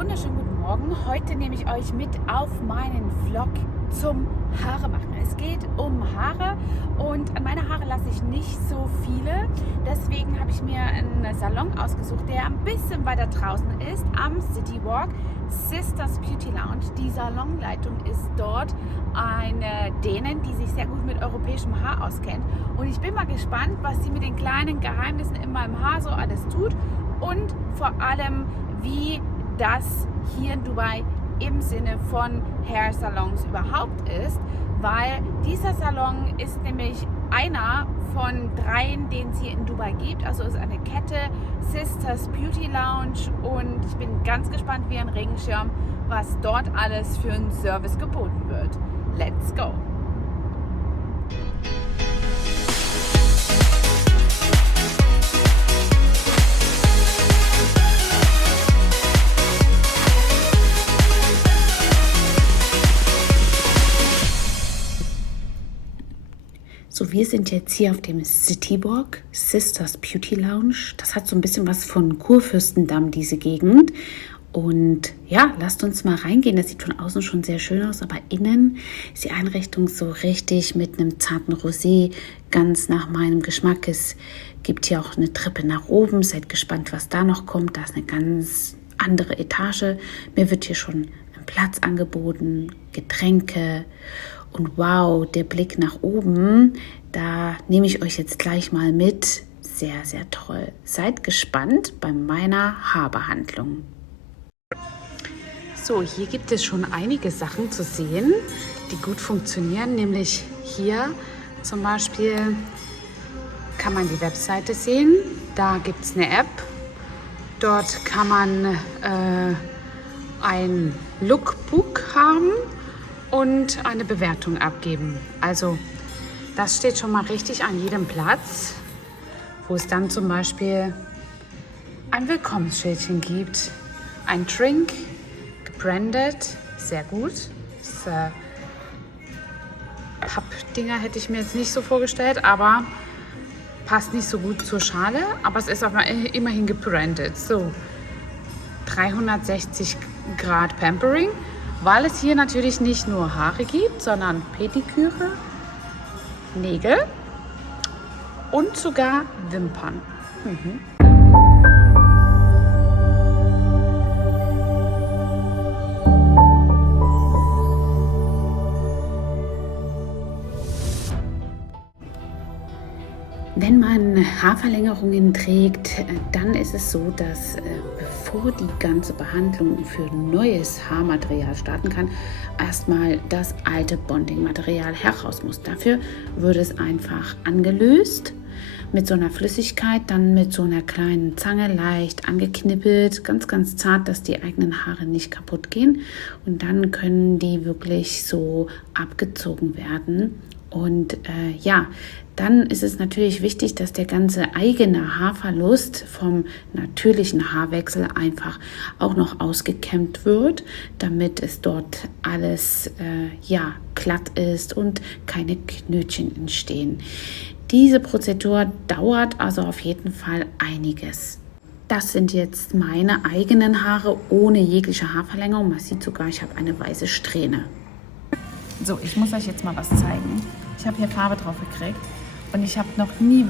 wunderschönen guten Morgen. Heute nehme ich euch mit auf meinen Vlog zum Haare machen. Es geht um Haare und an meine Haare lasse ich nicht so viele. Deswegen habe ich mir einen Salon ausgesucht, der ein bisschen weiter draußen ist, am City Walk, Sisters Beauty Lounge. Die Salonleitung ist dort eine Dänin, die sich sehr gut mit europäischem Haar auskennt. Und ich bin mal gespannt, was sie mit den kleinen Geheimnissen in meinem Haar so alles tut und vor allem, wie das hier in Dubai im Sinne von Hair Salons überhaupt ist, weil dieser Salon ist nämlich einer von dreien, den es hier in Dubai gibt. Also ist eine Kette, Sisters Beauty Lounge, und ich bin ganz gespannt wie ein Regenschirm, was dort alles für einen Service geboten wird. Let's go! So, wir sind jetzt hier auf dem City Walk, Sisters Beauty Lounge. Das hat so ein bisschen was von Kurfürstendamm, diese Gegend. Und ja, lasst uns mal reingehen. Das sieht von außen schon sehr schön aus, aber innen ist die Einrichtung so richtig mit einem zarten Rosé, ganz nach meinem Geschmack. Es gibt hier auch eine Treppe nach oben. Seid gespannt, was da noch kommt. Da ist eine ganz andere Etage. Mir wird hier schon ein Platz angeboten, Getränke. Und wow, der Blick nach oben, da nehme ich euch jetzt gleich mal mit. Sehr, sehr toll. Seid gespannt bei meiner Haarbehandlung. So, hier gibt es schon einige Sachen zu sehen, die gut funktionieren. Nämlich hier zum Beispiel kann man die Webseite sehen. Da gibt es eine App. Dort kann man ein Lookbook haben und eine Bewertung abgeben. Also das steht schon mal richtig an jedem Platz, wo es dann zum Beispiel ein Willkommensschildchen gibt, ein Drink, gebrandet, sehr gut. Das Pappdinger hätte ich mir jetzt nicht so vorgestellt, aber passt nicht so gut zur Schale, aber es ist aber immerhin gebrandet. So, 360 Grad Pampering. Weil es hier natürlich nicht nur Haare gibt, sondern Pediküre, Nägel und sogar Wimpern. Wenn man Haarverlängerungen trägt, dann ist es so, dass bevor die ganze Behandlung für neues Haarmaterial starten kann, erstmal das alte Bonding-Material heraus muss. Dafür wird es einfach angelöst mit so einer Flüssigkeit, dann mit so einer kleinen Zange leicht angeknippelt, ganz, ganz zart, dass die eigenen Haare nicht kaputt gehen. Und dann können die wirklich so abgezogen werden. Und dann ist es natürlich wichtig, dass der ganze eigene Haarverlust vom natürlichen Haarwechsel einfach auch noch ausgekämmt wird, damit es dort alles glatt ist und keine Knötchen entstehen. Diese Prozedur dauert also auf jeden Fall einiges. Das sind jetzt meine eigenen Haare ohne jegliche Haarverlängerung. Man sieht sogar, ich habe eine weiße Strähne. So, ich muss euch jetzt mal was zeigen. Ich habe hier Farbe drauf gekriegt und ich habe noch nie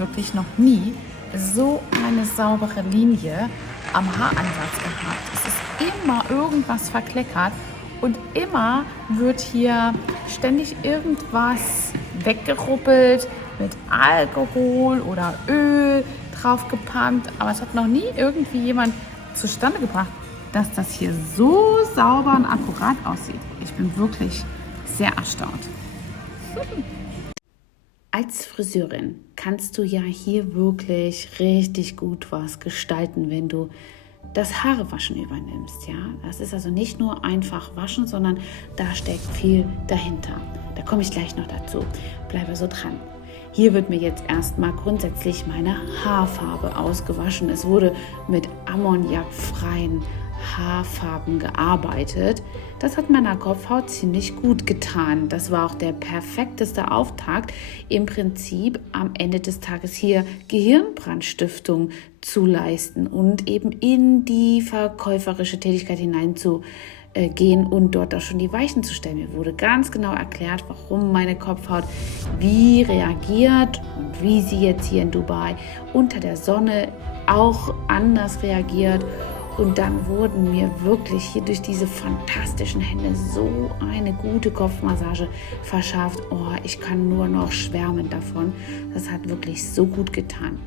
so eine saubere Linie am Haaransatz gehabt. Es ist immer irgendwas verkleckert und immer wird hier ständig irgendwas weggerubbelt, mit Alkohol oder Öl draufgepumpt. Aber es hat noch nie irgendwie jemand zustande gebracht, dass das hier so sauber und akkurat aussieht. Ich bin wirklich sehr erstaunt. Als Friseurin kannst du ja hier wirklich richtig gut was gestalten, wenn du das Haarewaschen übernimmst. Ja? Das ist also nicht nur einfach waschen, sondern da steckt viel dahinter. Da komme ich gleich noch dazu. Bleibe so dran. Hier wird mir jetzt erstmal grundsätzlich meine Haarfarbe ausgewaschen. Es wurde mit ammoniakfreien Haarfarben gearbeitet. Das hat meiner Kopfhaut ziemlich gut getan. Das war auch der perfekteste Auftakt, im Prinzip am Ende des Tages hier Gehirnbrandstiftung zu leisten und eben in die verkäuferische Tätigkeit hineinzugehen und dort auch schon die Weichen zu stellen. Mir wurde ganz genau erklärt, warum meine Kopfhaut wie reagiert und wie sie jetzt hier in Dubai unter der Sonne auch anders reagiert. Und dann wurden mir wirklich hier durch diese fantastischen Hände so eine gute Kopfmassage verschafft. Oh, ich kann nur noch schwärmen davon. Das hat wirklich so gut getan.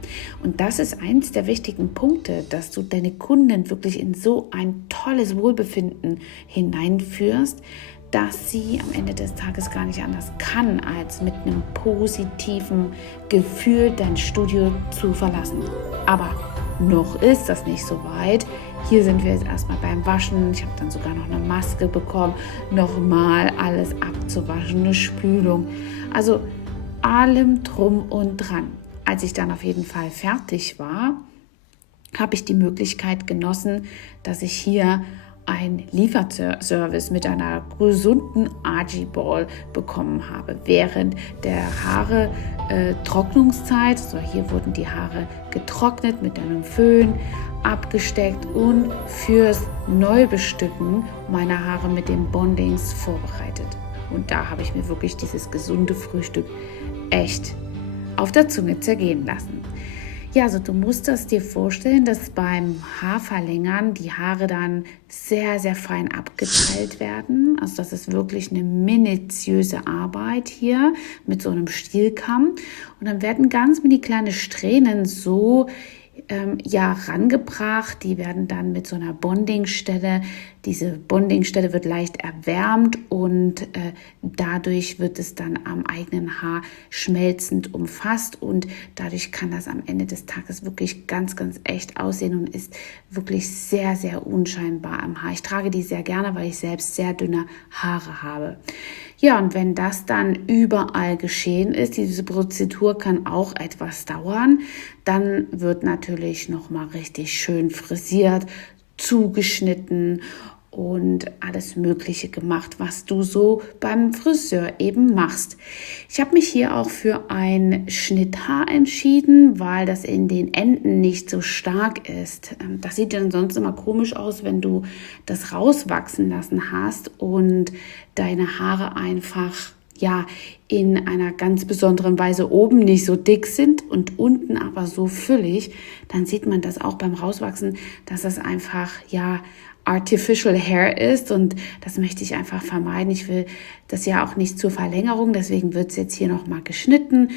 Und das ist eins der wichtigen Punkte, dass du deine Kunden wirklich in so ein tolles Wohlbefinden hineinführst, dass sie am Ende des Tages gar nicht anders kann, als mit einem positiven Gefühl dein Studio zu verlassen. Aber noch ist das nicht so weit. Hier sind wir jetzt erstmal beim Waschen. Ich habe dann sogar noch eine Maske bekommen, nochmal alles abzuwaschen, eine Spülung. Also allem drum und dran. Als ich dann auf jeden Fall fertig war, habe ich die Möglichkeit genossen, dass ich hier ein Lieferservice mit einer gesunden Archibald bekommen habe. Während der Haare Trocknungszeit, so hier wurden die Haare getrocknet mit einem Föhn, abgesteckt und fürs Neubestücken meiner Haare mit den Bondings vorbereitet. Und da habe ich mir wirklich dieses gesunde Frühstück echt auf der Zunge zergehen lassen. Ja, also du musst das dir vorstellen, dass beim Haarverlängern die Haare dann sehr, sehr fein abgeteilt werden. Also das ist wirklich eine minutiöse Arbeit hier mit so einem Stielkamm. Und dann werden ganz mini kleine Strähnen so rangebracht. Die werden dann mit so einer Bondingstelle, diese Bondingstelle wird leicht erwärmt und dadurch wird es dann am eigenen Haar schmelzend umfasst und dadurch kann das am Ende des Tages wirklich ganz, ganz echt aussehen und ist wirklich sehr, sehr unscheinbar am Haar. Ich trage die sehr gerne, weil ich selbst sehr dünne Haare habe. Ja, und wenn das dann überall geschehen ist, diese Prozedur kann auch etwas dauern, dann wird natürlich nochmal richtig schön frisiert, zugeschnitten und alles Mögliche gemacht, was du so beim Friseur eben machst. Ich habe mich hier auch für ein Schnitthaar entschieden, weil das in den Enden nicht so stark ist. Das sieht dann sonst immer komisch aus, wenn du das rauswachsen lassen hast und deine Haare einfach in einer ganz besonderen Weise oben nicht so dick sind und unten aber so füllig, dann sieht man das auch beim Rauswachsen, dass das einfach artificial hair ist und das möchte ich einfach vermeiden. Ich will das ja auch nicht zur Verlängerung, deswegen wird es jetzt hier nochmal geschnitten.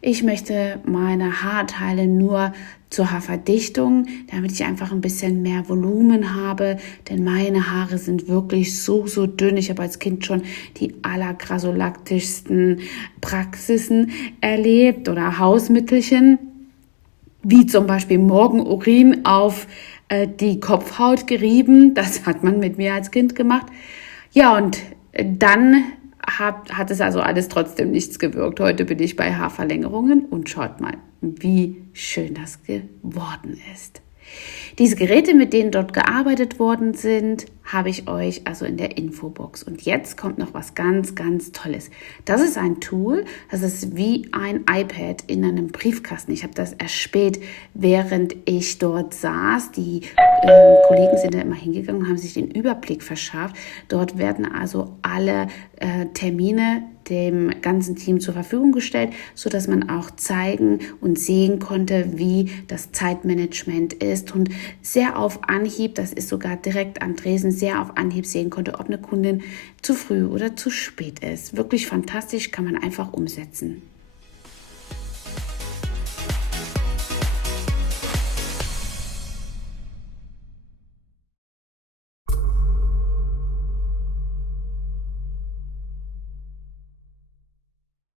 Ich möchte meine Haarteile nur zur Haarverdichtung, damit ich einfach ein bisschen mehr Volumen habe, denn meine Haare sind wirklich so, so dünn. Ich habe als Kind schon die allergrasolaktischsten Praxisen erlebt oder Hausmittelchen, wie zum Beispiel Morgenurin auf die Kopfhaut gerieben. Das hat man mit mir als Kind gemacht. Ja, und dann hat es also alles trotzdem nichts gewirkt. Heute bin ich bei Haarverlängerungen und schaut mal, wie schön das geworden ist. Diese Geräte, mit denen dort gearbeitet worden sind, habe ich euch also in der Infobox. Und jetzt kommt noch was ganz, ganz Tolles. Das ist ein Tool, das ist wie ein iPad in einem Briefkasten. Ich habe das erspäht, während ich dort saß. Die Kollegen sind da immer hingegangen und haben sich den Überblick verschafft. Dort werden also alle Termine dem ganzen Team zur Verfügung gestellt, sodass man auch zeigen und sehen konnte, wie das Zeitmanagement ist und sehr auf Anhieb, das ist sogar direkt am Tresen, sehr auf Anhieb sehen konnte, ob eine Kundin zu früh oder zu spät ist. Wirklich fantastisch, kann man einfach umsetzen.